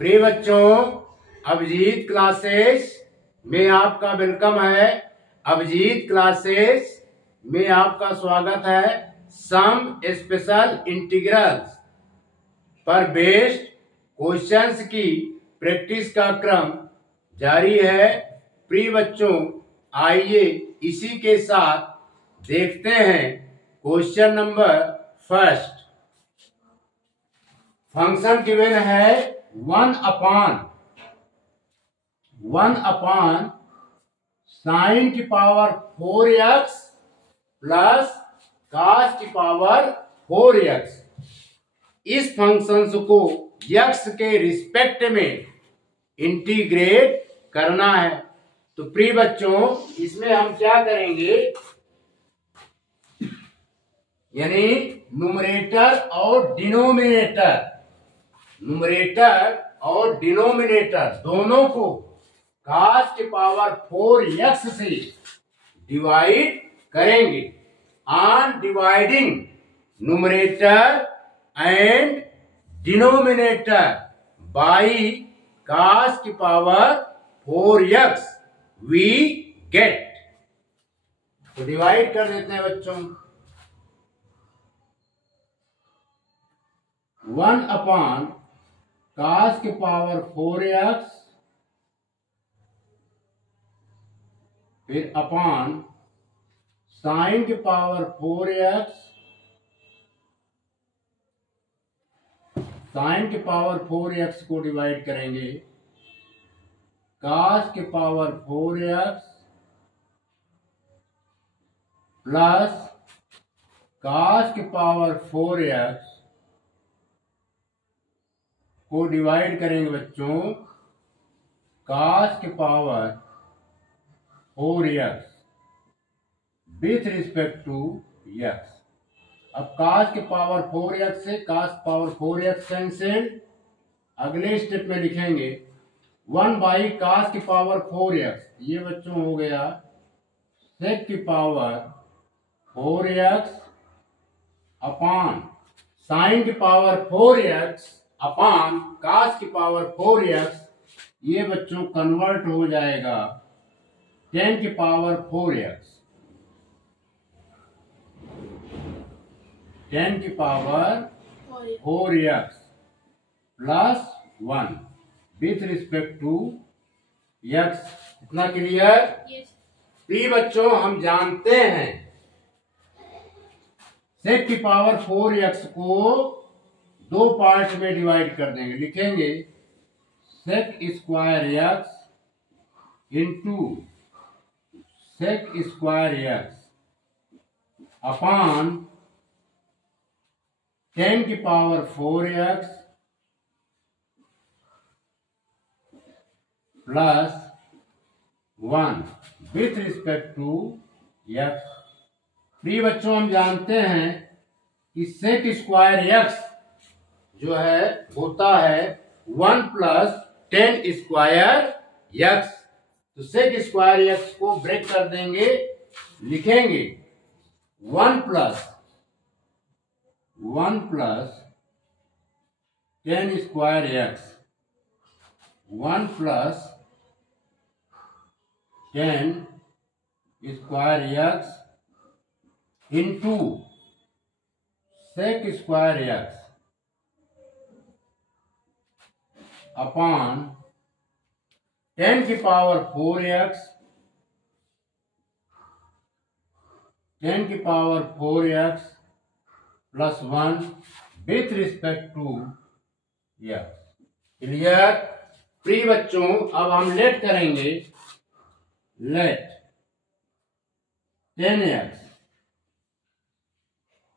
प्रिय बच्चों, अभिजीत क्लासेस में आपका वेलकम है। अभिजीत क्लासेस में आपका स्वागत है। सम स्पेशल इंटीग्रल्स पर बेस्ड क्वेश्चंस की प्रैक्टिस का क्रम जारी है। प्रिय बच्चों, आइए इसी के साथ देखते हैं question number first. Function given है 1/1 साइन की पावर 4x प्लस cos की पावर 4x। इस फंक्शन को x के रिस्पेक्ट में इंटीग्रेट करना है। तो प्रिय बच्चों, इसमें हम क्या करेंगे, यानी न्यूमरेटर और डिनोमिनेटर दोनों को cos की पावर 4x से डिवाइड करेंगे। On dividing numerator and denominator by cos की पावर 4x वी गेट। तो डिवाइड कर देते हैं बच्चों। 1/cos की पावर 4x फिर अपॉन साइन की पावर 4x, साइन की पावर 4x को डिवाइड करेंगे cos की पावर 4x प्लस cos की पावर 4x को डिवाइड करेंगे बच्चों cos की power 4x with respect to x। अब cos की पावर 4x से cos पावर 4x कैंसिल। अगले स्टेप में लिखेंगे 1/cos की पावर 4x, ये बच्चों हो गया sec की पावर 4x अपॉन साइन की पावर 4x अपॉन cos की पावर 4x, ये बच्चों कन्वर्ट हो जाएगा 10 की पावर 4x, 10 की power 4x plus 1 with respect to x। इतना क्लियर? प्रिय बच्चों, हम जानते हैं sec की पावर 4x को दो पार्ट में डिवाइड कर देंगे। लिखेंगे sec square x into sec square x upon 10 की power 4x plus 1 with respect to x। प्रिय बच्चों, हम जानते हैं कि sec स्क्वायर x जो है होता है 1 प्लस 10 स्क्वायर x। तो sec स्क्वायर x को ब्रेक कर देंगे। लिखेंगे 1 plus 10 square x, 1 plus 10 square x into sec square x upon 10 की पावर 4x, 10 की power 4x plus 1 with respect to x। Clear? प्रिय बच्चों, अब हम लेट करेंगे। लेट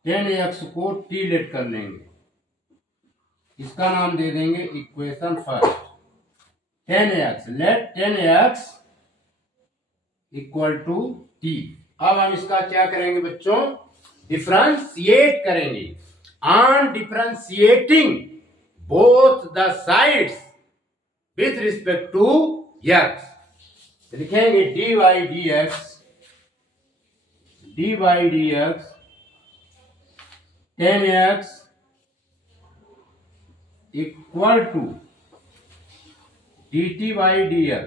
10x को t लेट कर लेंगे। इसका नाम दे देंगे equation first. 10x let 10x equal to t। अब हम इसका क्या करेंगे बच्चों, डिफरेंशिएट करेंगे। On differentiating both the sides with respect to x, लिखेंगे dy dx 10x equal to dt by dx,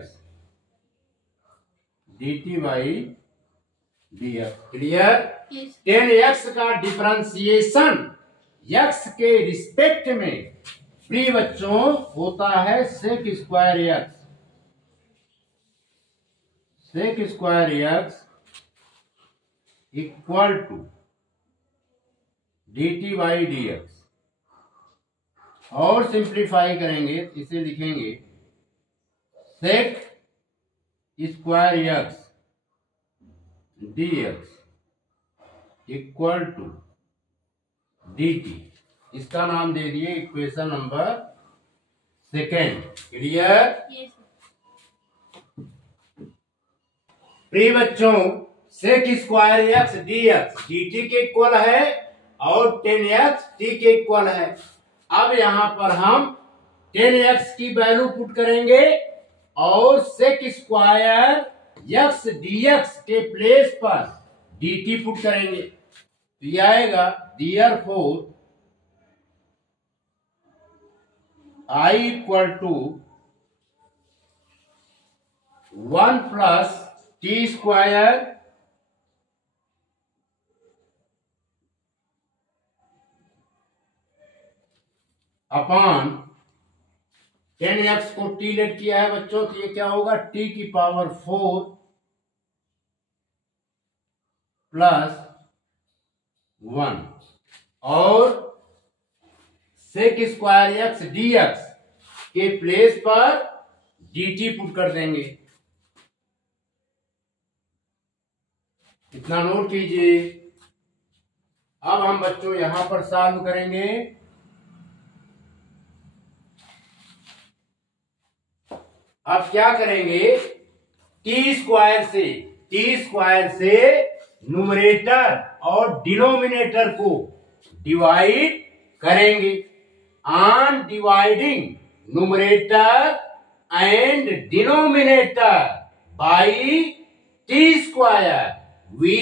clear. 10x का डिफरेंशिएशन x के रिस्पेक्ट में प्रिय बच्चों होता है sec square x equal to dt by dx। और सिंप्लीफाई करेंगे तो इसे लिखेंगे sec square x dx equal to dt। इसका नाम दे दिए इक्वेशन नंबर सेकेंड, क्लियर। प्रिय बच्चों sec square x dx dt के इक्वल है और 10x t के इक्वल है। अब यहां पर हम 10x की वैल्यू पुट करेंगे और सेक स्क्वायर x dx के प्लेस पर dt पुट करेंगे तो यह आएगा therefore I equal to 1 plus t square upon 10x को t लेट किया है बच्चों तो ये क्या होगा t की पावर 4 प्लस 1 और सेक स्क्वायर x dx के प्लेस पर dt पुट कर देंगे। इतना नोट कीजिए। अब हम बच्चों यहां पर सॉल्व करेंगे। अब क्या करेंगे टी स्क्वायर से न्यूमरेटर और डिनोमिनेटर को डिवाइड करेंगे। On dividing numerator and denominator by t square we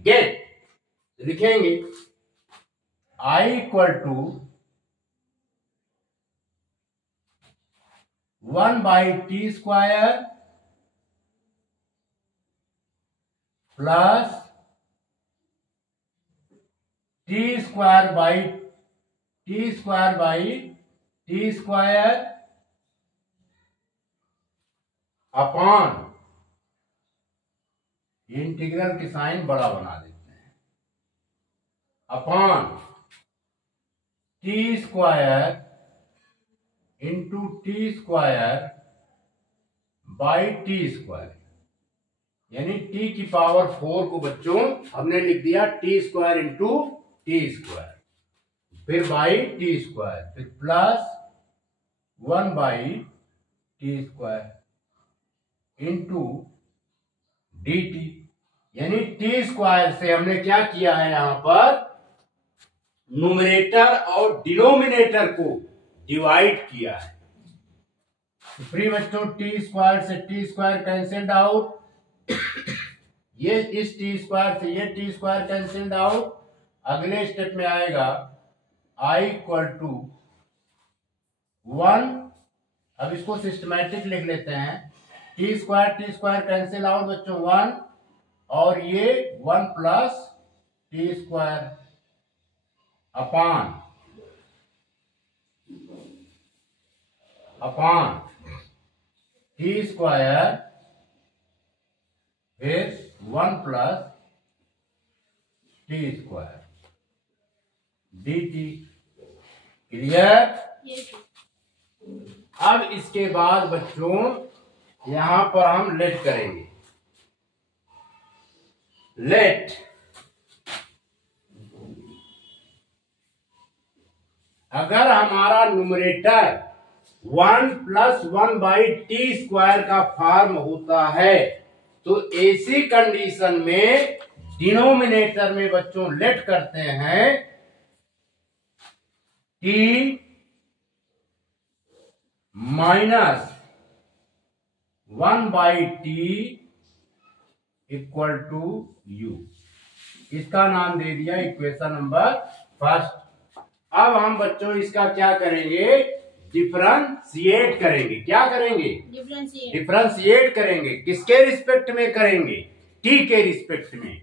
get, लिखेंगे I equal to 1 by t square plus t square by t square upon integral की साइन बड़ा बना देते हैं upon t square into t square by t square, यानी t की power 4 को बच्चों हमने लिख दिया t square into t square, फिर बाई टी स्क्वायर, फिर plus 1 by t square into d T, यानी टी स्क्वायर से हमने क्या किया है यहां पर न्यूमरेटर और डिनोमिनेटर को डिवाइड किया है। तो प्रिय बच्चों टी स्क्वायर से टी स्क्वायर कैंसिल्ड आउट, ये इस टी स्क्वायर से ये टी स्क्वायर कैंसिल्ड आउट। अगले स्टेप में आएगा I इक्वल टू 1, अब इसको सिस्टमैटिक लिख लेते हैं, टी स्क्वायर कैंसिल आउट बच्चों 1 और ये 1 plus t square upon t square फिर 1 plus t square D t, clear. अब इसके बाद बच्चों यहां पर हम लेट करेंगे। लेट अगर हमारा numerator 1 plus 1 by t square का फॉर्म होता है तो ऐसी कंडीशन में डिनोमिनेटर में बच्चों लेट करते हैं t minus 1 by t equal to u, इसका नाम दे दिया इक्वेशन नंबर फर्स्ट। अब हम बच्चों इसका क्या करेंगे डिफरेंशिएट करेंगे। क्या करेंगे? डिफरेंशिएट करेंगे। किसके रिस्पेक्ट में करेंगे? टी के रिस्पेक्ट में।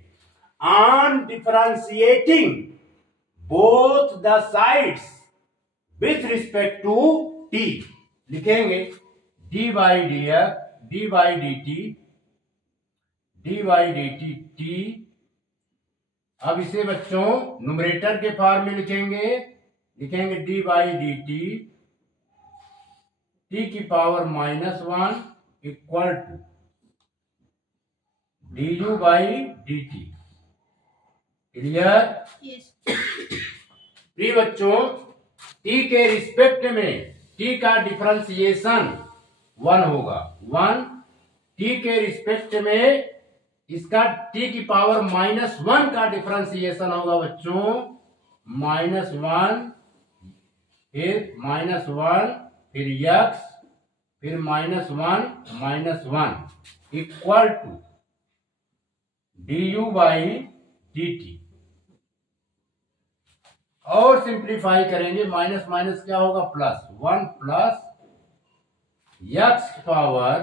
On differentiating both the sides with respect to t लिखेंगे d by d f d by d t t. अब इसे बच्चों न्यूमरेटर के फॉर्म में लिखेंगे डी बाई डी टी की power -1 equal to d u by d t. Clear? प्रिय बच्चों, टी के रिस्पेक्ट में टी का डिफरेंशिएशन 1 होगा। 1 टी के रिस्पेक्ट में इसका टी की पावर -1 का डिफरेंशिएशन होगा बच्चों। -1 फिर -1 फिर x फिर -1 equal to d u by d t. और सिंप्लीफाई करेंगे, माइनस माइनस क्या होगा? Plus 1 plus x power,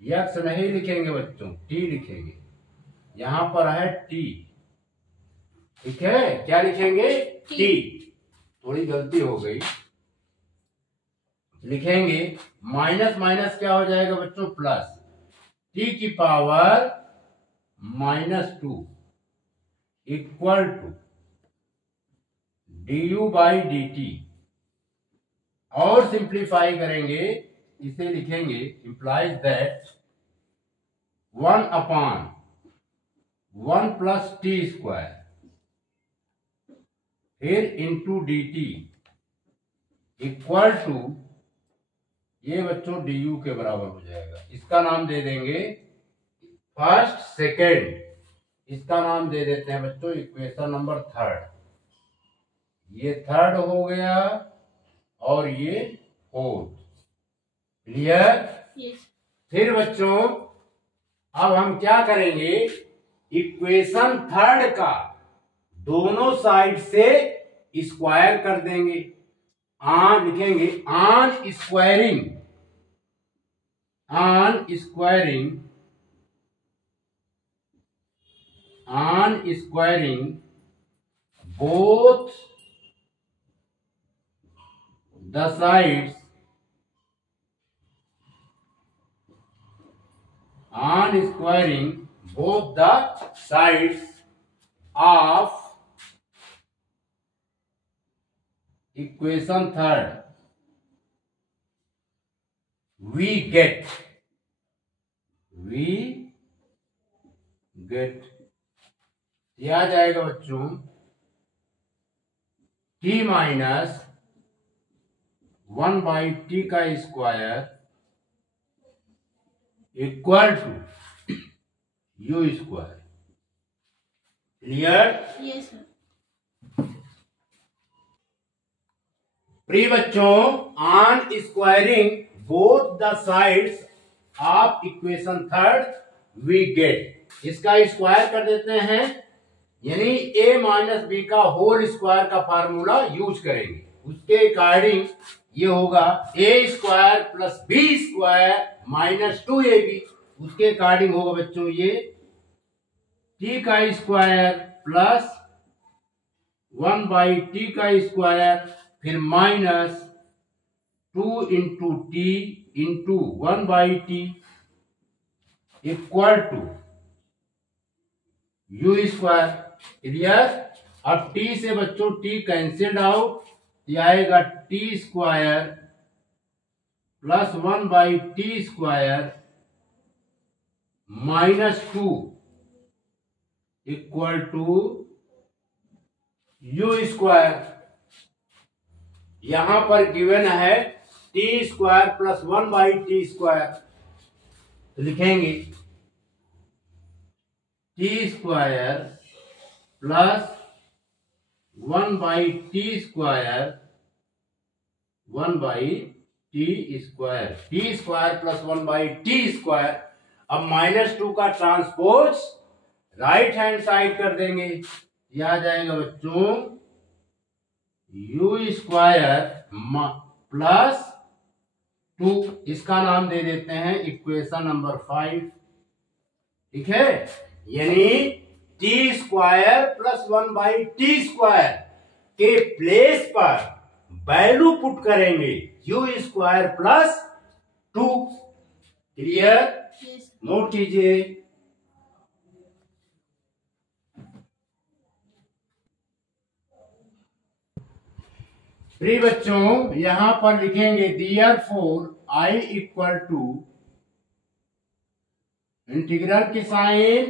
x नहीं लिखेंगे बच्चों, t लिखेंगे। यहां पर है t, ठीक है? क्या लिखेंगे? t। थोड़ी गलती हो गई, लिखेंगे माइनस माइनस क्या हो जाएगा बच्चों? प्लस t की power -2 equal to d u by d t. और सिंप्लीफाई करेंगे, इसे लिखेंगे implies that 1/1 plus t square फिर into d t equal to, ये बच्चों डी यू के बराबर हो जाएगा। इसका नाम दे देंगे फर्स्ट सेकेंड, इसका नाम दे देते हैं बच्चों इक्वेशन नंबर 3। ये 3 हो गया और ये 4। क्लियर? फिर बच्चों अब हम क्या करेंगे? इक्वेशन 3 का दोनों साइड से स्क्वायर कर देंगे। लिखेंगे on squaring both the sides on squaring both the sides of equation 3 we get यह आ जाएगा बच्चों t माइनस 1 बाई टी का square equal to u square. Clear? Yes sir. प्रिय बच्चों, on squaring both the sides of equation 3 we get, इसका square कर देते हैं, यानी a माइनस बी का होल स्क्वायर का फार्मूला यूज करेंगे। उसके अकॉर्डिंग ये होगा a square plus b square -2ab। उसके अकॉर्डिंग होगा बच्चों ये t का स्क्वायर प्लस 1 बाई टी का स्क्वायर फिर -2 into t into 1 by t equal to u square. Clear? अब t से बच्चों t कैंसिल्ड आउट, ये आएगा t square plus 1 by t square -2 equal to u square. यहां पर गिवन है t square plus 1 by t square, तो लिखेंगे t square plus 1 by t square 1 by t square, t square plus 1 by t square. अब -2 का transpose right hand side कर देंगे, यह आ जाएगा बच्चों यू स्क्वायर प्लस 2, इसका नाम दे देते हैं इक्वेशन नंबर 5। ठीक है, यानी टी स्क्वायर प्लस 1/t² के प्लेस पर वैल्यू पुट करेंगे u square plus 2। Clear? Note कीजिए। प्रिय बच्चों, यहां पर लिखेंगे therefore I equal to integral की साइन,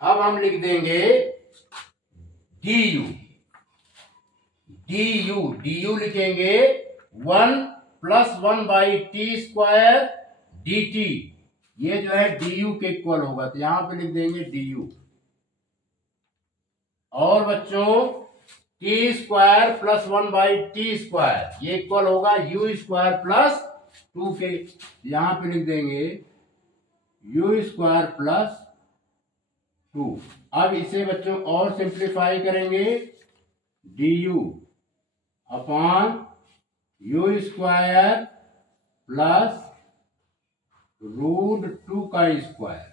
अब हम लिख देंगे du लिखेंगे 1 + 1/t² dt, ये जो है du के इक्वल होगा, तो यहां पे लिख देंगे du। और बच्चों t² + 1/t², ये इक्वल होगा u² प्लस 2 के, यहां पे लिख देंगे u² प्लस 2। अब इसे बच्चों और सिंप्लीफाई करेंगे, du अपॉन u² प्लस √2 का स्क्वायर।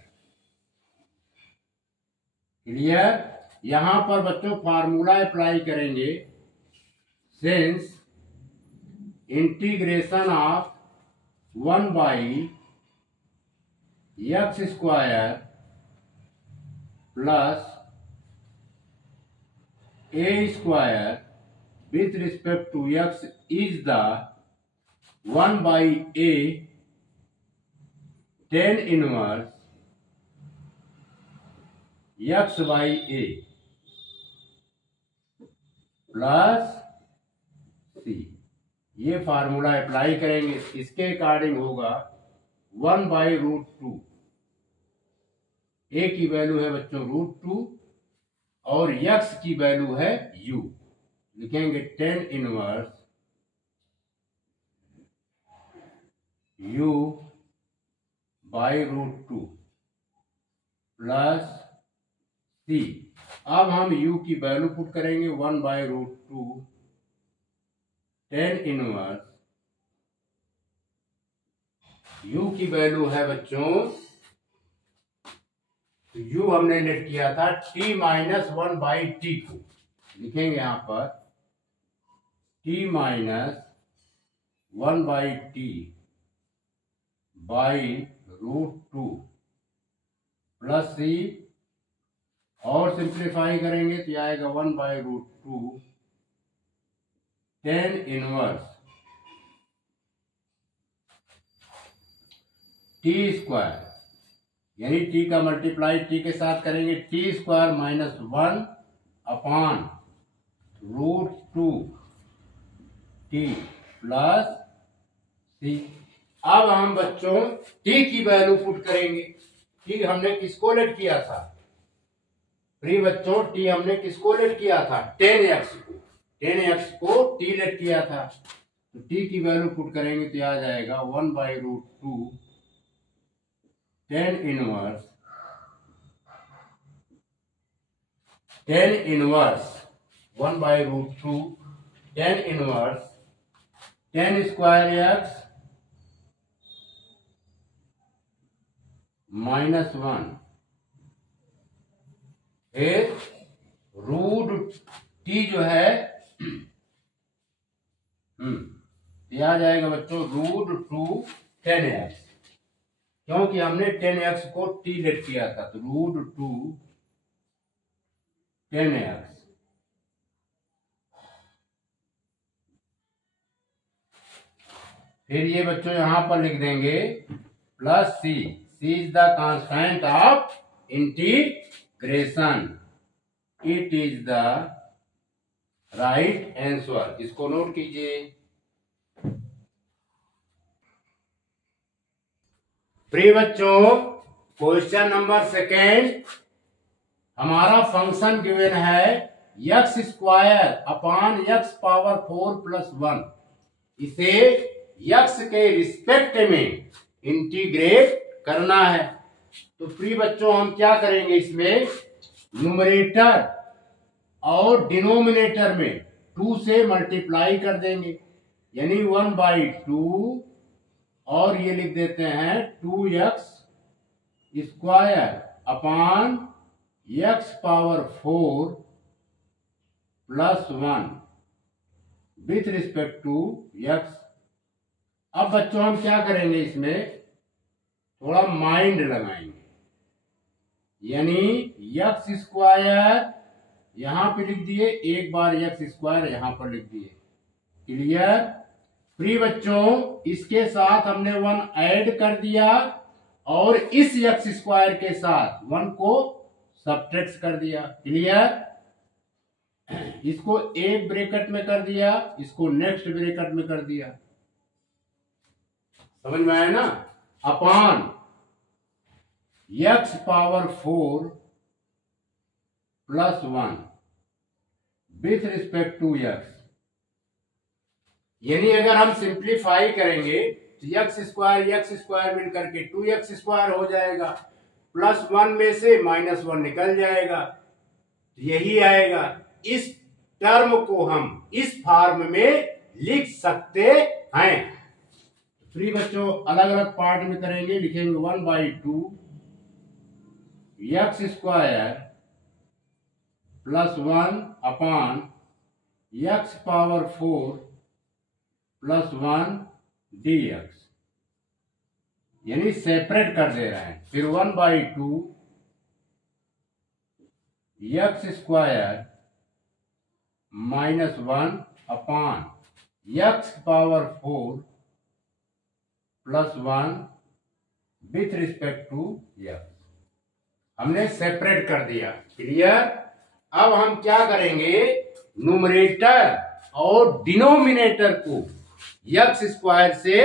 क्लियर? यहां पर बच्चों फार्मूला अप्लाई करेंगे, since integration of 1/x² plus a² with respect to x is the 1/a tan inverse x/a plus c। ये फार्मूला अप्लाई करेंगे, इसके अकॉर्डिंग होगा 1/√2। a की वैल्यू है बच्चों √2 और x की वैल्यू है u, लिखेंगे tan inverse u/√2 plus c। अब हम u की वैल्यू पुट करेंगे 1/√2 tan इनवर्स, u की वैल्यू है बच्चों, u हमने लेट किया था t - 1/t को, लिखेंगे यहां पर t - 1/t /√2 प्लस c, और सिंप्लीफाई करेंगे तो आएगा 1/√2 tan इनवर्स t², यानी t का मल्टीप्लाई t के साथ करेंगे, t² - 1 upon √2t plus c। अब हम बच्चों t की वैल्यू पुट करेंगे। t हमने किसको लेट किया था? प्रिय बच्चों, t हमने किसको लेट किया था? tan x को, tan x को t लेट किया था, तो t की वैल्यू पुट करेंगे तो आ जाएगा 1/√2 tan inverse 1/√2 tan inverse tan² x -1 फिर √t जो है ये आ जाएगा बच्चों √2 tan x, क्योंकि हमने tan x को t लेट किया था, तो √2 tan x फिर ये बच्चों यहां पर लिख देंगे plus c। c is the constant of integration, it is the right answer. इसको नोट कीजिए। प्रिय बच्चों, क्वेश्चन नंबर 2, हमारा फंक्शन गिवन है x² अपॉन x⁴ प्लस 1, इसे x के रिस्पेक्ट में इंटीग्रेट करना है। तो प्रिय बच्चों हम क्या करेंगे, इसमें न्यूमरेटर और डिनोमिनेटर में 2 से मल्टीप्लाई कर देंगे, यानी 1/2 और ये लिख देते हैं 2x square upon x power 4 plus 1 with respect to x। अब बच्चों हम क्या करेंगे, इसमें थोड़ा माइंड लगाएंगे, यानी x स्क्वायर यहां पे लिख दिए, एक बार x स्क्वायर यहां पर लिख दिए। क्लियर? प्रिय बच्चों, इसके साथ हमने 1 ऐड कर दिया और इस x स्क्वायर के साथ 1 को सब्ट्रैक्ट कर दिया। क्लियर? इसको एक ब्रैकेट में कर दिया, इसको नेक्स्ट ब्रैकेट में कर दिया। समझ में आया ना? Upon x power 4 plus 1 with respect to x, यानी अगर हम सिंप्लीफाई करेंगे तो x स्क्वायर मिलकर के 2x स्क्वायर हो जाएगा, प्लस 1 में से -1 निकल जाएगा, यही आएगा। इस टर्म को हम इस फॉर्म में लिख सकते हैं। फ्री बच्चों अलग अलग पार्ट में करेंगे, लिखेंगे 1/2 x square plus 1 upon x power 4 plus 1 dx, यानी सेपरेट कर दे रहे हैं। फिर 1/2 x square minus 1 upon x power 4 plus 1 with respect to x, हमने सेपरेट कर दिया। क्लियर? अब हम क्या करेंगे, न्यूमरेटर और डिनोमिनेटर को x स्क्वायर से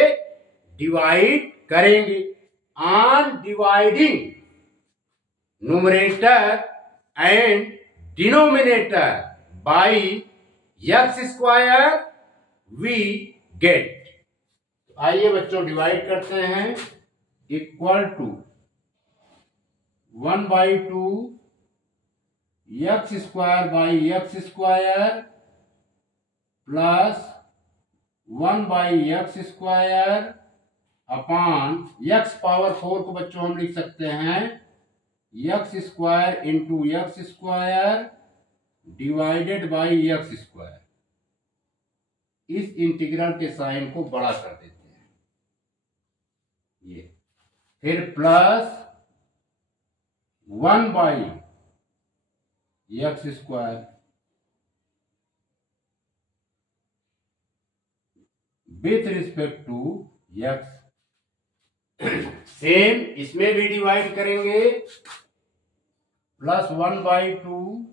डिवाइड करेंगे। On dividing numerator and denominator by x square we get. आइए बच्चों डिवाइड करते हैं। Equal to 1/2 x square by x square plus 1/x square upon x power 4 को बच्चों हम लिख सकते हैं x square into x square divided by x square. इस इंटीग्रल के साइन को बड़ा कर देते हैं, ये फिर plus 1/x square with respect to x। Same इसमें भी डिवाइड करेंगे, plus 1/2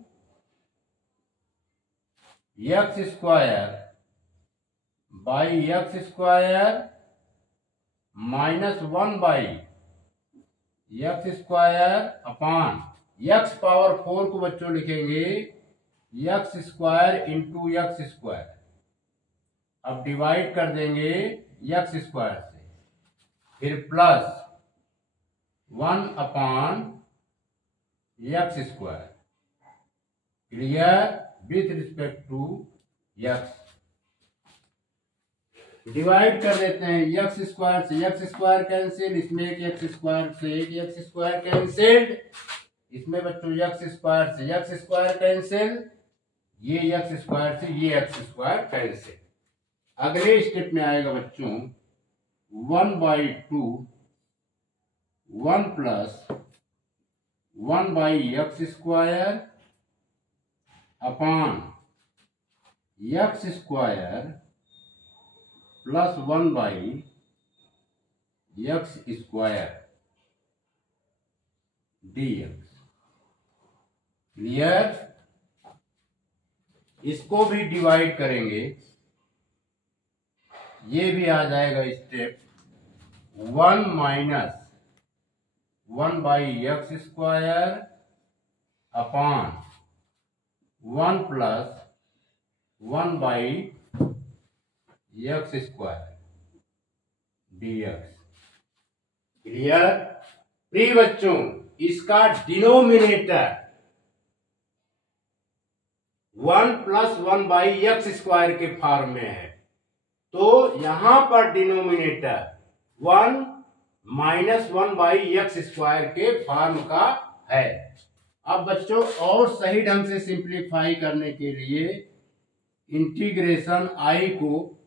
x square by x square minus 1/x square upon x power 4 को बच्चों लिखेंगे x square into x square. अब डिवाइड कर देंगे x स्क्वायर से, फिर plus 1 upon x square. Clear? With respect to x divide कर देते हैं x स्क्वायर से x स्क्वायर कैंसिल, इसमें एक x स्क्वायर से एक x स्क्वायर कैंसिल्ड, इसमें बच्चों x स्क्वायर से x स्क्वायर कैंसिल, ये x स्क्वायर से ये x स्क्वायर कैंसिल। अगले स्टेप में आएगा बच्चों 1/2 1 plus 1/x square upon x square plus 1/x square dx। Clear? इसको भी डिवाइड करेंगे, ये भी आ जाएगा step 1 minus 1/x square upon 1 plus 1/x square dx। Clear? प्रिय बच्चों, इसका डिनोमिनेटर 1+1/x² के फॉर्म में है, तो यहां पर डिनोमिनेटर 1 - 1/x² के फॉर्म का है। अब बच्चों और सही ढंग से सिंप्लीफाई करने के लिए इंटीग्रेशन I को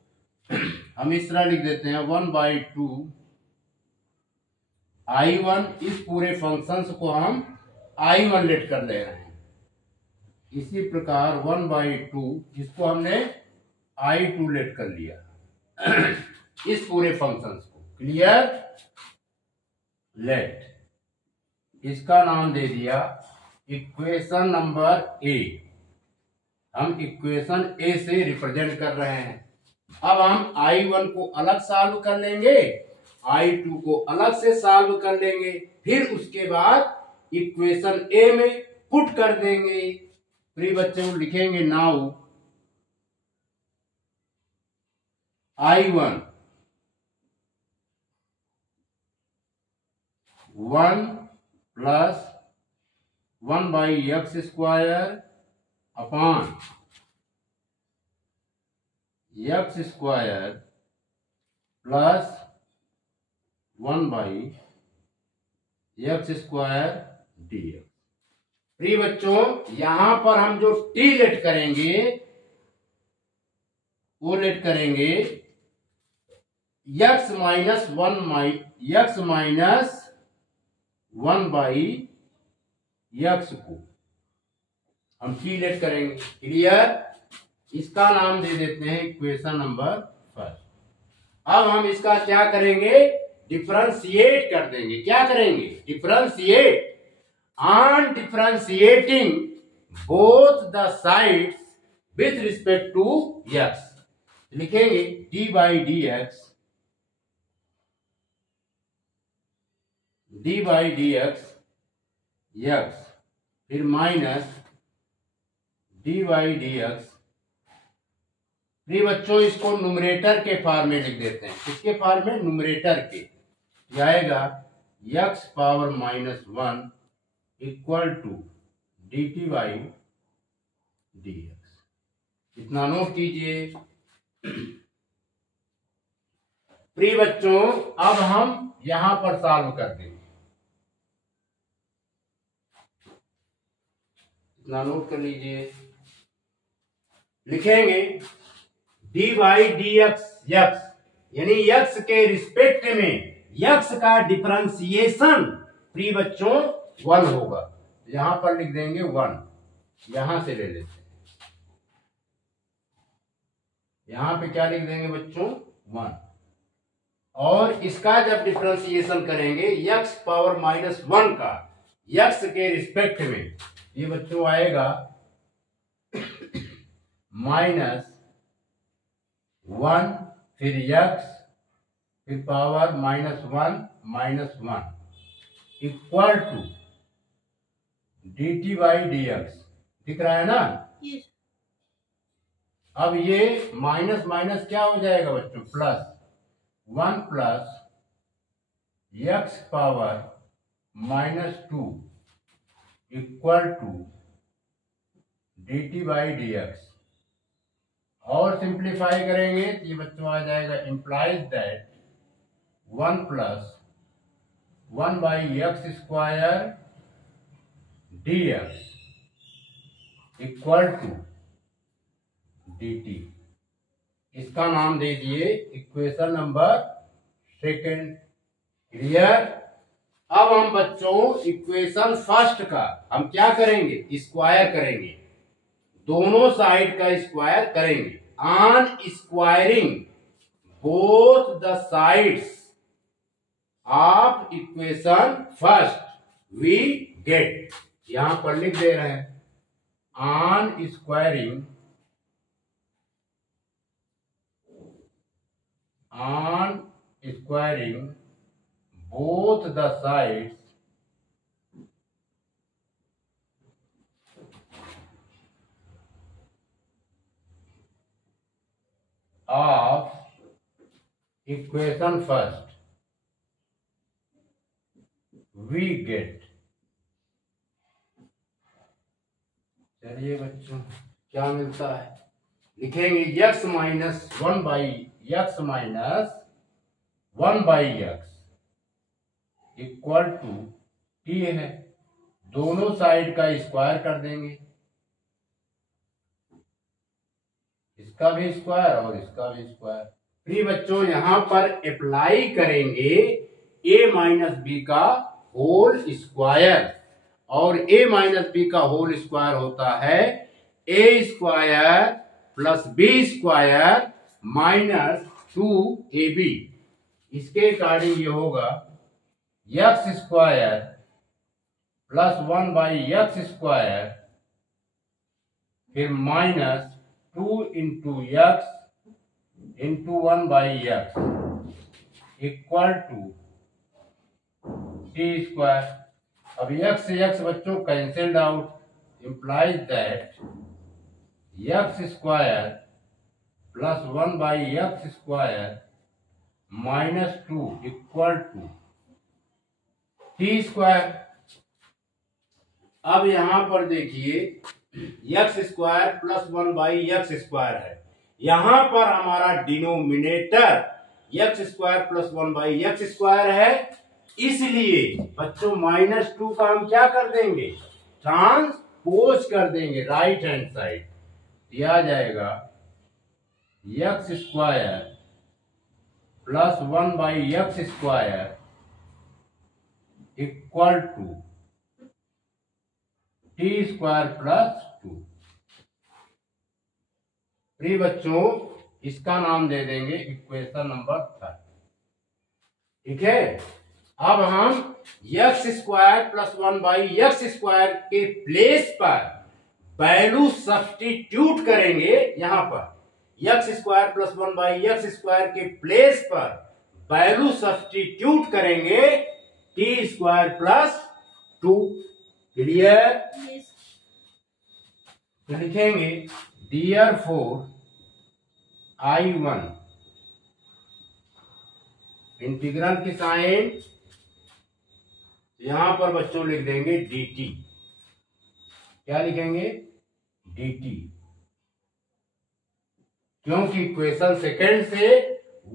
हम इस तरह लिख देते हैं 1/2 I1। इस पूरे फंक्शंस को हम I1 लेट कर ले रहे हैं। इसी प्रकार 1/2 इसको हमने I2 लेट कर लिया इस पूरे फंक्शंस को। क्लियर? लेट, इसका नाम दे दिया इक्वेशन नंबर ए। हम इक्वेशन ए से रिप्रेजेंट कर रहे हैं। अब हम I1 को अलग सॉल्व कर लेंगे, I2 को अलग से सॉल्व कर लेंगे, फिर उसके बाद इक्वेशन ए में पुट कर देंगे। प्रिय बच्चों लिखेंगे now I1 1+1/x² upon x² plus 1/x² dx। प्रिय बच्चों यहां पर हम जो t लेट करेंगे वो लेट करेंगे x - 1/x को हम t लेट करेंगे। क्लियर? इसका नाम दे देते हैं इक्वेशन नंबर फर्स्ट। अब हम इसका क्या करेंगे? डिफरेंशिएट कर देंगे। क्या करेंगे? Differentiate. On differentiating both the sides with respect to x लिखेंगे d/dx x फिर माइनस d/dx। प्रिय बच्चों इसको न्यूमरेटर के फॉर्म में लिख देते हैं। किसके फॉर्म में? न्यूमरेटर के। जाएगा x⁻⁻1 = dt/dx। इतना नोट कीजिए। प्रिय बच्चों अब हम यहां पर सॉल्व कर देंगे। इतना नोट कर लीजिए। लिखेंगे d/dx x यानी x के रिस्पेक्ट में x का डिफरेंशिएशन प्रिय बच्चों 1 होगा। यहां पर लिख देंगे 1। यहां से ले लेते हैं। यहां पे क्या लिख देंगे बच्चों? 1। और इसका जब डिफरेंशिएशन करेंगे x⁻⁻1 का x के रिस्पेक्ट में, ये बच्चों आएगा -1 फिर x फिर पावर -1 इक्वल टू dt/dx। दिख रहा है ना? yes। अब ये माइनस माइनस क्या हो जाएगा बच्चों? Plus 1 + x⁻⁻2 equal to dt/dx। और सिंप्लीफाई करेंगे तो ये बच्चों आ जाएगा implies that 1 + 1/x² dx equal to dt। इसका नाम दे दिए इक्वेशन नंबर सेकंड। क्लियर? अब हम बच्चों इक्वेशन फर्स्ट का हम क्या करेंगे? स्क्वायर करेंगे। दोनों साइड का स्क्वायर करेंगे। On squaring both the sides of equation first we get. यहां पर लिख दे रहे हैं on squaring both the sides of equation first we get। चलिए बच्चों क्या मिलता है, लिखेंगे x minus 1/x equal to t है, दोनों साइड का स्क्वायर कर देंगे, इसका भी स्क्वायर और इसका भी स्क्वायर। प्रिय बच्चों यहां पर अप्लाई करेंगे a माइनस बी का होल स्क्वायर, और a माइनस बी का होल स्क्वायर होता है a square plus b square minus 2ab। इसके अकॉर्डिंग ये होगा x square plus 1/x square फिर minus 2 into x into 1/x equal to t square. अब x से x बच्चों cancelled out, implies that x square plus 1/x square minus 2 equal to t square. अब यहां पर देखिए x square plus 1/x square है, यहां पर हमारा denominator x square plus 1/x square है, इसलिए बच्चों -2 का हम क्या कर देंगे, ट्रांसपोज कर देंगे राइट हैंड साइड, दिया जाएगा x square plus 1/x square equal to t square plus 2। प्रिय बच्चों इसका नाम दे देंगे इक्वेशन नंबर 3। ठीक है, अब हम x square plus 1/x square के प्लेस पर वैल्यू सब्स्टिट्यूट करेंगे, यहां पर x square plus 1/x square के प्लेस पर वैल्यू सब्स्टिट्यूट करेंगे टी स्क्वायर प्लस 2। क्लियर? तो लिखेंगे therefore I1 इंटीग्रल की साइन यहां पर बच्चों लिख देंगे dt। क्या लिखेंगे, dt, क्योंकि इक्वेशन सेकेंड से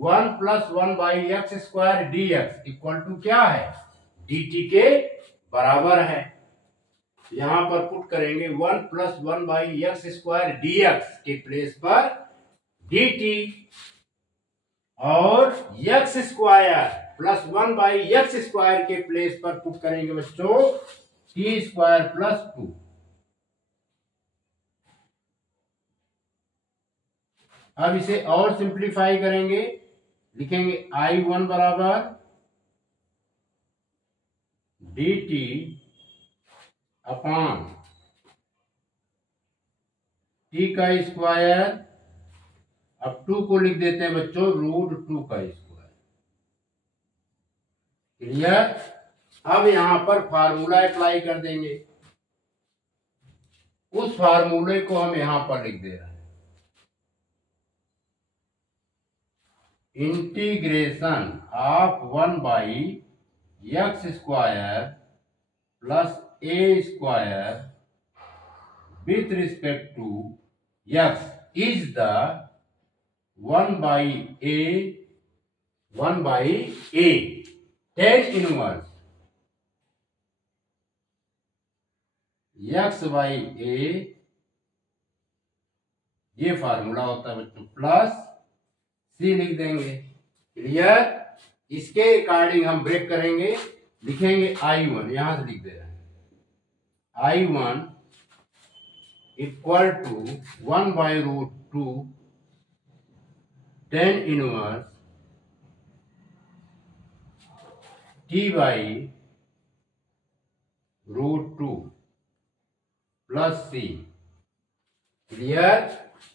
1 plus 1/x square dx equal to क्या है, dt के बराबर है। यहां पर पुट करेंगे 1 प्लस 1/x स्क्वायर dx के प्लेस पर dt, और x square plus 1/x square के प्लेस पर पुट करेंगे बच्चों t स्क्वायर प्लस 2। अब इसे और सिंप्लीफाई करेंगे, लिखेंगे I1 बराबर dt अपॉन t का स्क्वायर, अब 2 को लिख देते हैं बच्चों √2 का स्क्वायर। क्लियर? अब यहां पर फार्मूला अप्लाई कर देंगे, उस फार्मूले को हम यहां पर लिख दे रहे हैं, integration of 1/x square plus a square with respect to x is the 1/a tan inverse x/a, ये फार्मूला होता है बच्चों, प्लस c लिख देंगे। क्लियर? इसके अकॉर्डिंग हम ब्रेक करेंगे, लिखेंगे I1, यहां से लिख दे रहे हैं I1 equal to 1/√2 tan inverse t/√2 plus c। Clear?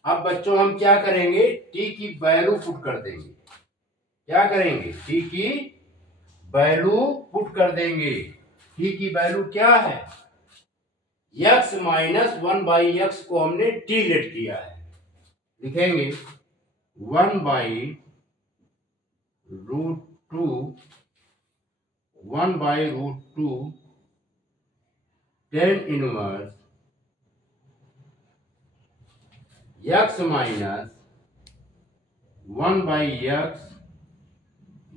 अब बच्चों हम क्या करेंगे, t की वैल्यू पुट कर देंगे। क्या करेंगे, t की वैल्यू पुट कर देंगे। t की वैल्यू क्या है, x माइनस 1/x को हमने t लेट किया है, लिखेंगे 1/√2 tan inverse x minus 1/x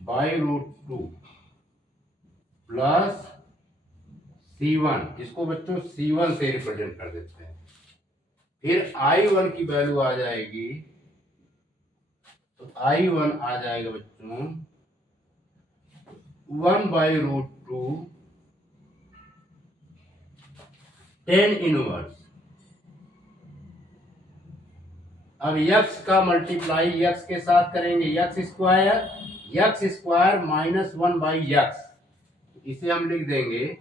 by √2 plus C1, इसको बच्चों C1 से रिप्रेजेंट कर देते हैं। फिर I1 की वैल्यू आ जाएगी, तो I1 आ जाएगा बच्चों 1/√2 tan इनवर्स। अब x का मल्टीप्लाई x के साथ करेंगे, x स्क्वायर माइनस 1/x, इसे हम लिख देंगे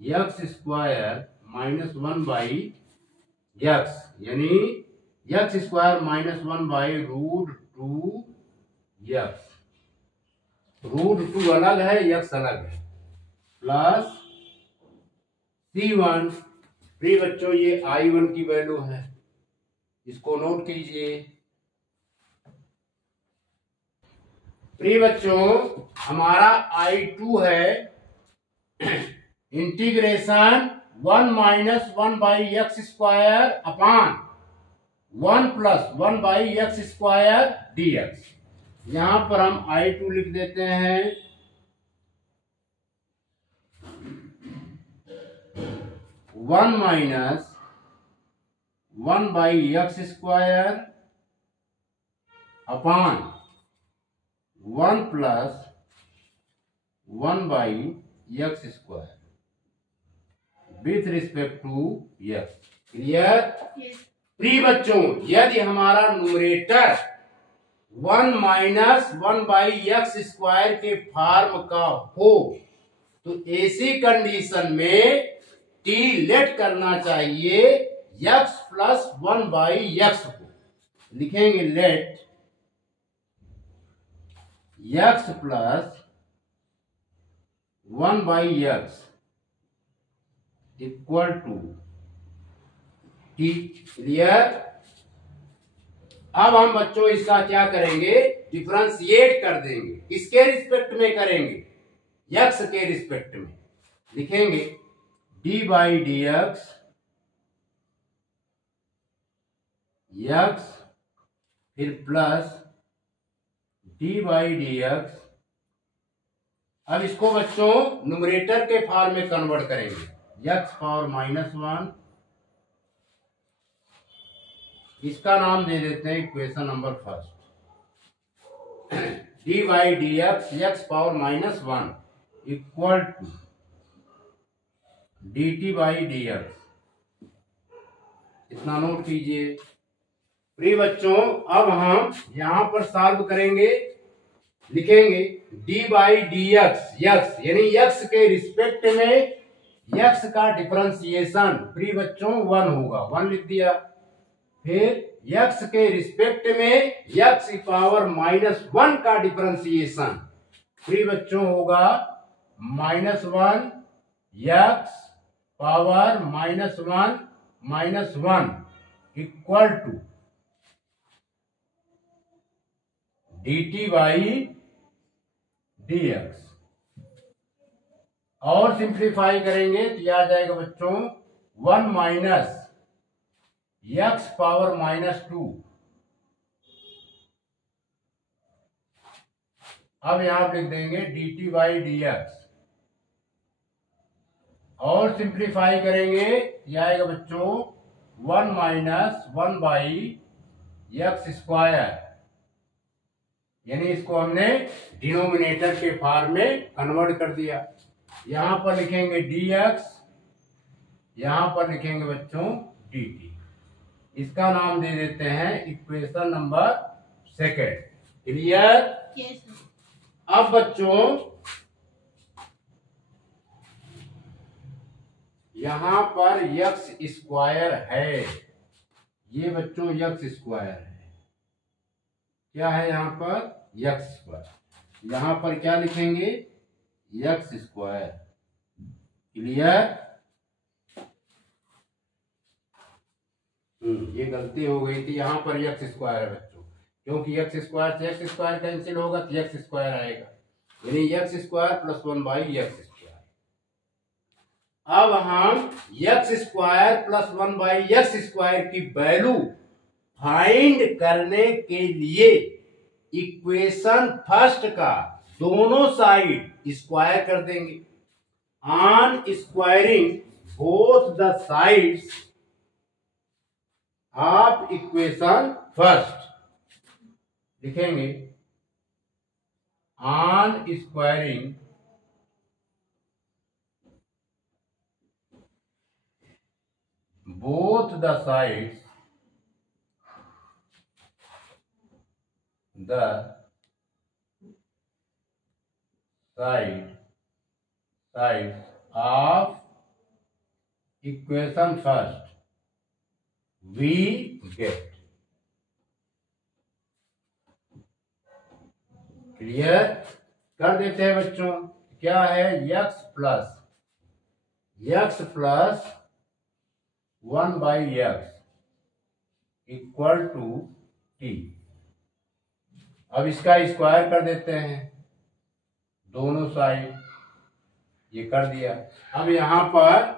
x स्क्वायर माइनस 1/x, यानी x स्क्वायर माइनस 1/√2x। √2 अलग है, x अलग है, प्लस C1। प्रिय बच्चों ये I1 की वैल्यू है, इसको नोट कीजिए। प्रिय बच्चों हमारा I2 है integration 1 minus 1/x square upon 1 plus 1/x square dx। यहां पर हम I2 लिख देते हैं 1 minus 1/x square upon 1 plus 1/x square with respect to x। Clear? प्रिय बच्चों यदि हमारा न्यूमरेटर 1 माइनस 1/x स्क्वायर के फॉर्म का हो तो ऐसी कंडीशन में t लेट करना चाहिए x प्लस 1/x को। लिखेंगे let x plus 1/x equal to t। Clear? अब हम बच्चों इसका क्या करेंगे, डिफरेंशिएट कर देंगे। किसके रिस्पेक्ट में करेंगे, x के रिस्पेक्ट में। लिखेंगे d/dx x, फिर प्लस d/dx। अब इसको बच्चों न्यूमरेटर के फॉर्म में कन्वर्ट करेंगे, x पावर -1। इसका नाम दे देते हैं equation number first, d/dx x power -1 equal to dt/dx। इतना नोट कीजिए। प्रिय बच्चों अब हम यहां पर सॉल्व करेंगे। लिखेंगे d/dx x, यानी x के रिस्पेक्ट में x का डिफरेंशिएशन प्रिय बच्चों 1 होगा, 1 लिख दिया। फिर x के रिस्पेक्ट में x की पावर -1 का डिफरेंशिएशन प्रिय बच्चों होगा -1 x power -1 equal to dt/dx। और सिंप्लीफाई करेंगे तो यह आ जाएगा बच्चों 1 माइनस x पावर -2। अब यहां लिख देंगे dt/dx और सिंप्लीफाई करेंगे यह आएगा बच्चों 1 माइनस 1/x स्क्वायर, यानी इसको हमने डिनोमिनेटर के फॉर्म में कन्वर्ट कर दिया। यहां पर लिखेंगे dx, यहां पर लिखेंगे बच्चों dt। इसका नाम दे देते हैं इक्वेशन नंबर सेकेंड। क्लियर? अब बच्चों यहां पर x स्क्वायर है, ये बच्चों x स्क्वायर है। क्या है यहां पर x स्क्वायर, यहां पर क्या लिखेंगे x स्क्वायर। क्लियर? ये गलती हो गई थी, यहां पर x स्क्वायर है बच्चों, क्योंकि x स्क्वायर से x स्क्वायर कैंसिल होगा तो x स्क्वायर आएगा, यानी x square plus 1/x square. अब हम x square plus 1/x square की वैल्यू फाइंड करने के लिए इक्वेशन फर्स्ट का दोनों साइड स्क्वायर कर देंगे। On squaring both the sides of equation first लिखेंगे on squaring both the sides of equation first we get clear कर देते हैं बच्चों। क्या है x plus 1/x equal to t। अब इसका स्क्वायर कर देते हैं दोनों साइड, ये कर दिया। अब यहां पर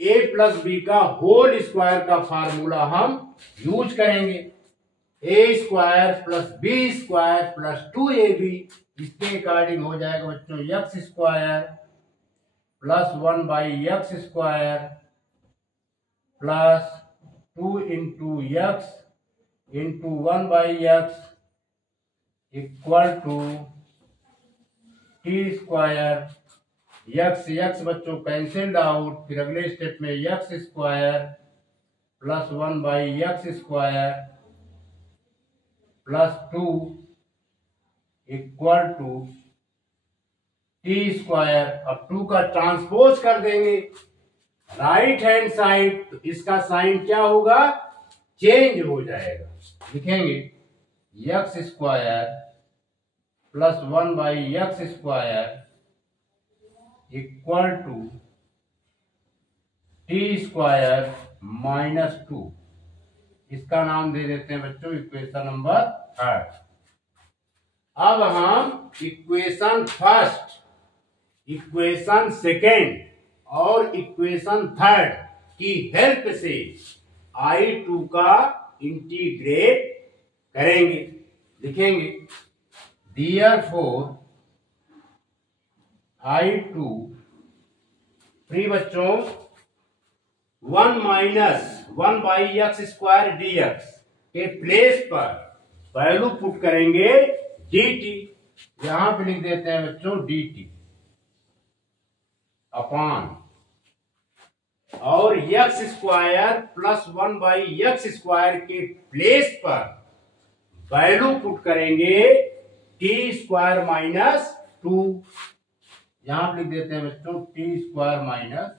a प्लस बी का होल स्क्वायर का फार्मूला हम यूज करेंगे। a square plus b square plus 2ab, इसके अकॉर्डिंग हो जाएगा बच्चों x square plus 1/x square plus 2 into x into 1/x equal to t square. x बच्चों कैंसिल्ड आउट, फिर अगले स्टेप में x square plus 1/x square plus 2 equal to t square. अब 2 का ट्रांसपोज कर देंगे राइट हैंड साइड, तो इसका साइन क्या होगा, चेंज हो जाएगा। लिखेंगे x square plus 1/x square equal to t square minus 2। इसका नाम दे देते हैं बच्चों इक्वेशन नंबर 3। अब हम इक्वेशन फर्स्ट, इक्वेशन सेकेंड और इक्वेशन थर्ड की हेल्प से I2 का इंटीग्रेट करेंगे। लिखेंगे देयरफॉर I2 फ्री बच्चों 1 माइनस 1/x स्क्वायर dx के प्लेस पर वैल्यू पुट करेंगे dt। यहां पे लिख देते हैं बच्चों dt अपॉन, और x square plus 1/x square के प्लेस पर वैल्यू पुट करेंगे टी स्क्वायर माइनस 2। यहां पर लिख देते हैं बच्चों T square minus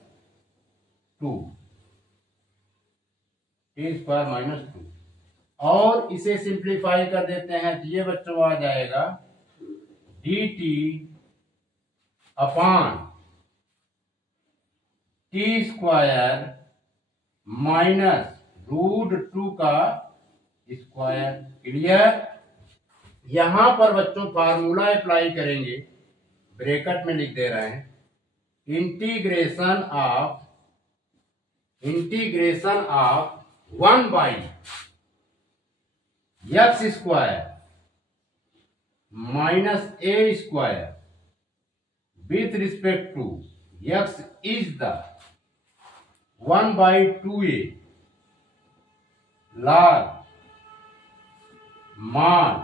2, T square minus 2, और इसे सिंप्लीफाई कर देते हैं तो ये बच्चों आ जाएगा dt upon t square minus √2 का स्क्वायर। क्लियर। यहां पर बच्चों फार्मूला अप्लाई करेंगे, ब्रैकेट में लिख दे रहे हैं integration of 1/x square minus a square with respect to x is the 1/2a log mod।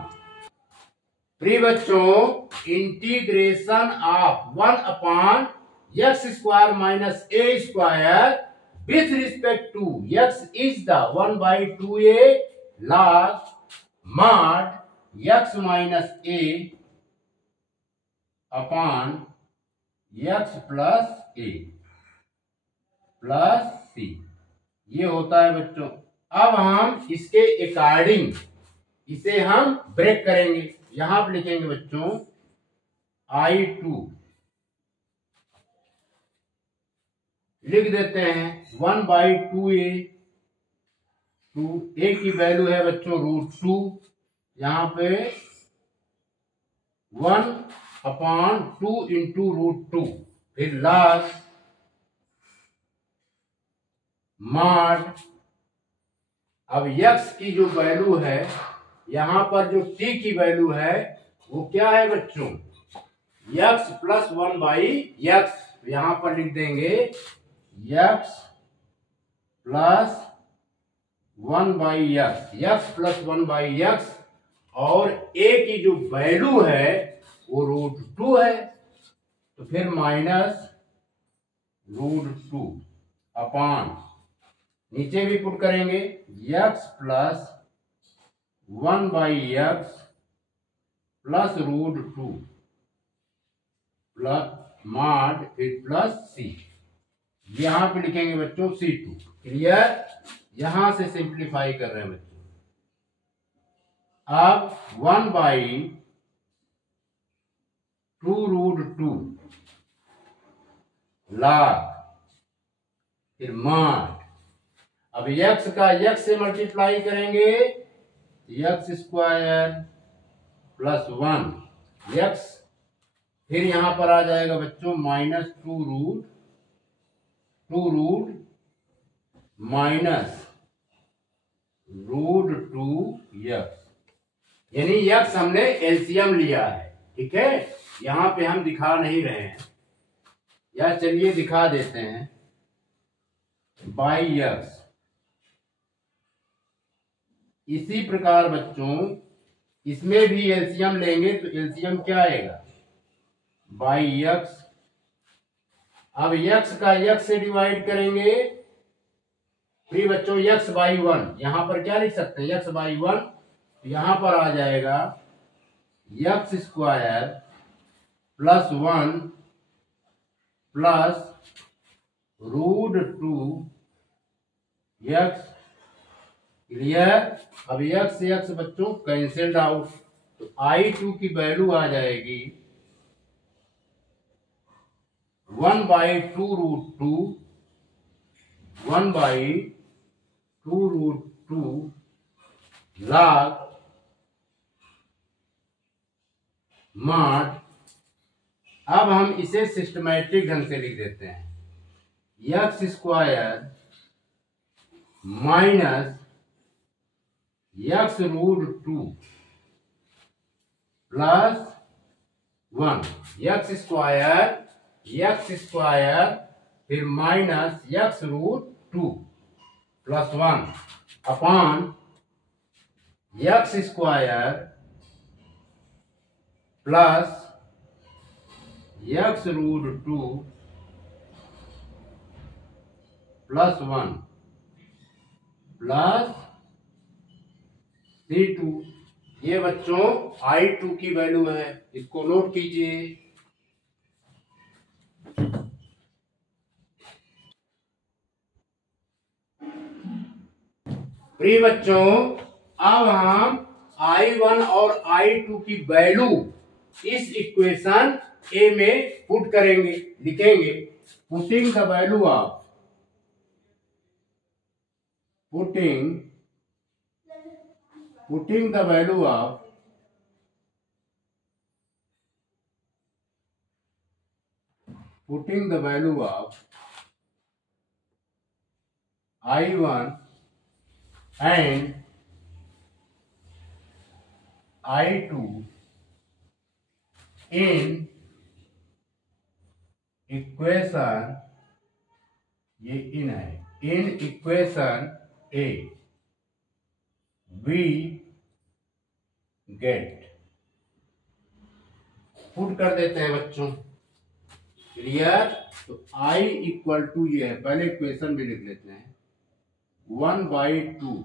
प्री बच्चों integration of 1/x square minus a square with respect to x is the 1/2a log mod x minus a upon x plus a plus c, ये होता है बच्चों। अब हम इसके according इसे हम ब्रेक करेंगे। यहां पर लिखेंगे बच्चों I2 लिख देते हैं 1/2a, a की वैल्यू है बच्चों √2, यहां पे 1/2 इंटू √2, फिर log mod अब x की जो वैल्यू है, यहां पर जो t की वैल्यू है वो क्या है बच्चों, x प्लस 1/x। यहां पर लिख देंगे x plus 1/x, x plus 1/x, और a की जो वैल्यू है वो √2 है, तो फिर माइनस √2 अपान, नीचे भी पुट करेंगे x plus 1/x plus √2 plus mod, फिर प्लस c, यहां पे लिखेंगे बच्चों c2। क्लियर, यहां से सिंप्लीफाई कर रहे हैं बच्चों। अब 1/2√2 लाख, फिर मॉड, अब x का x से मल्टीप्लाई करेंगे, x स्क्वायर प्लस 1x, फिर यहां पर आ जाएगा बच्चों माइनस 2 रूट माइनस √2x, यानी x हमने एलसीएम लिया है। ठीक है, यहां पे हम दिखा नहीं रहे हैं, या चलिए दिखा देते हैं, बाई x। इसी प्रकार बच्चों इसमें भी एलसीएम लेंगे तो एलसीएम क्या आएगा, बाई x। अब x का x से डिवाइड करेंगे, फिर बच्चों x/1, यहां पर क्या लिख सकते हैं, x/1, यहां पर आ जाएगा x square plus 1 plus √2x। Clear, अब x से x बच्चों कैंसिल्ड आउट, तो I2 की वैल्यू आ जाएगी 1/2√2 लाख मॉड। अब हम इसे सिस्टमैटिक ढंग से लिख देते हैं, x square minus x√2 plus 1, x square फिर माइनस x√2 प्लस 1 अपान x square plus x√2 plus 1 plus c2। ये बच्चों I2 की वैल्यू है, इसको नोट कीजिए। प्रिय बच्चों, अब हम I1 और I2 की वैल्यू इस इक्वेशन ए में पुट करेंगे, लिखेंगे putting the value of, putting the value of I1 and I2 in equation, ये इन है, in equation A we get, put कर देते हैं बच्चों। क्लियर, तो I इक्वल टू ये है, पहले इक्वेशन भी लिख लेते हैं, 1/2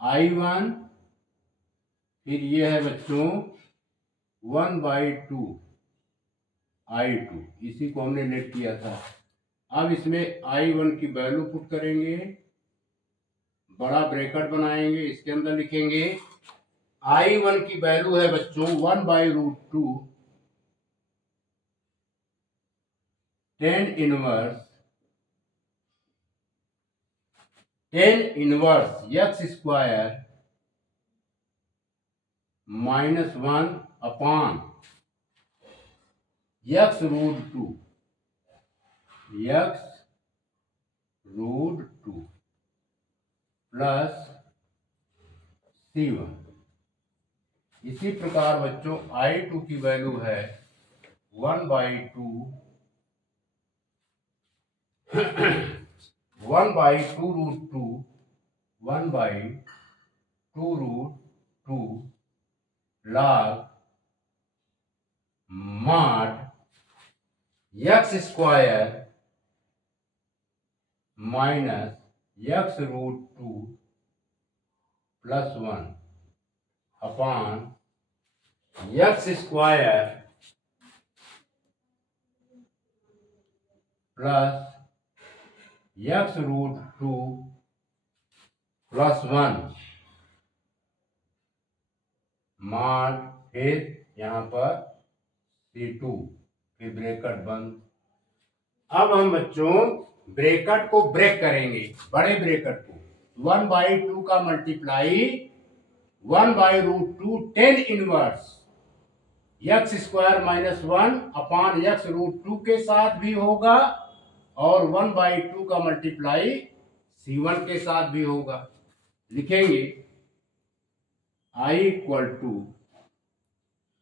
I1, फिर ये है बच्चों 1/2 I2, इसी को हमने लेट किया था। अब इसमें I1 की वैल्यू पुट करेंगे, बड़ा ब्रैकेट बनाएंगे, इसके अंदर लिखेंगे I1 की वैल्यू है बच्चों 1/√2 tan inverse x square minus 1 अपान x√2 x√2 प्लस C1। इसी प्रकार बच्चों I2 की वैल्यू है 1/2 1/2√2 1/2√2 log mod x² minus x√2 plus 1 upon x² plus x√2 plus 1 mod फिर यहाँ पर C2 फिर ब्रैकेट बंद। अब हम बच्चों ब्रैकेट को ब्रेक करेंगे, बड़े ब्रैकेट को 1/2 का multiply 1/√2 10 inverse x² minus 1 upon x√2 के साथ भी होगा और 1/2 का मल्टीप्लाई C1 के साथ भी होगा। लिखेंगे I equal to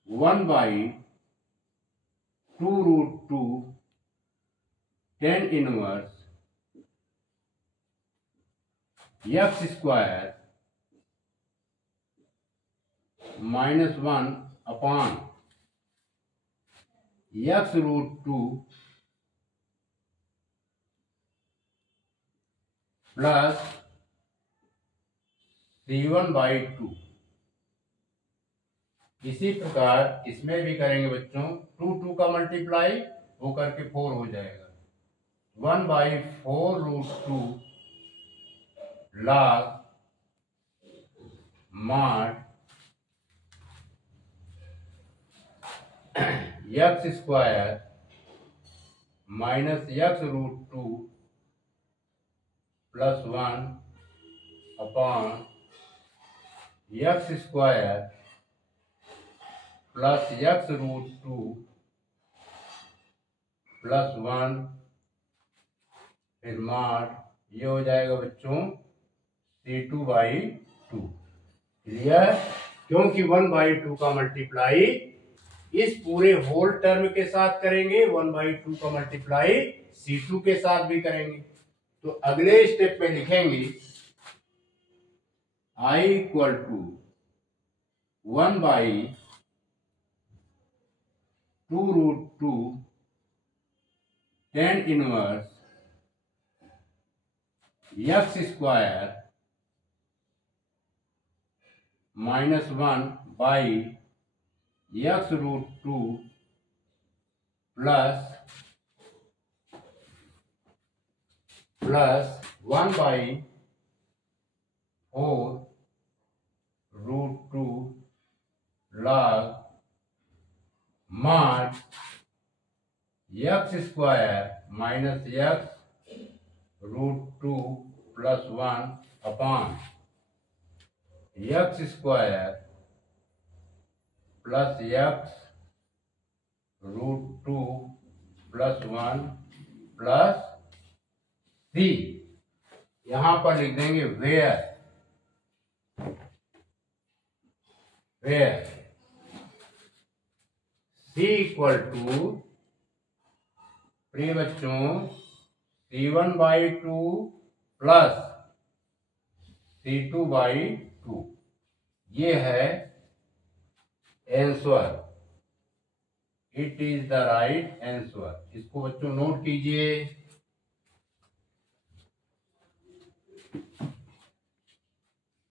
1/2√2 10 inverse x² minus 1 upon x√2 plus C1/2। इसी प्रकार इसमें भी करेंगे बच्चों, 2 का मल्टीप्लाई होकर के 4 हो जाएगा। 1/4√2 log mod x² minus x√2 plus 1 upon x² plus x√2 plus 1 फिर मॉड, ये हो जाएगा बच्चों C2/2। क्लियर? क्योंकि 1/2 का मल्टीप्लाई इस पूरे होल टर्म के साथ करेंगे, 1/2 का मल्टीप्लाई C2 के साथ भी करेंगे। तो अगले स्टेप में लिखेंगे I equal to 1/2√2 10 inverse x² minus 1 by x√2 plus 1/4√2 log mod x² minus x√2 plus 1 upon x² plus x√2 plus 1 plus C। यहां पर लिख देंगे वेयर C इक्वल टू प्रिय बच्चों C1/2 प्लस C2/2। ये है answer, it is the right answer. इसको बच्चों नोट कीजिए।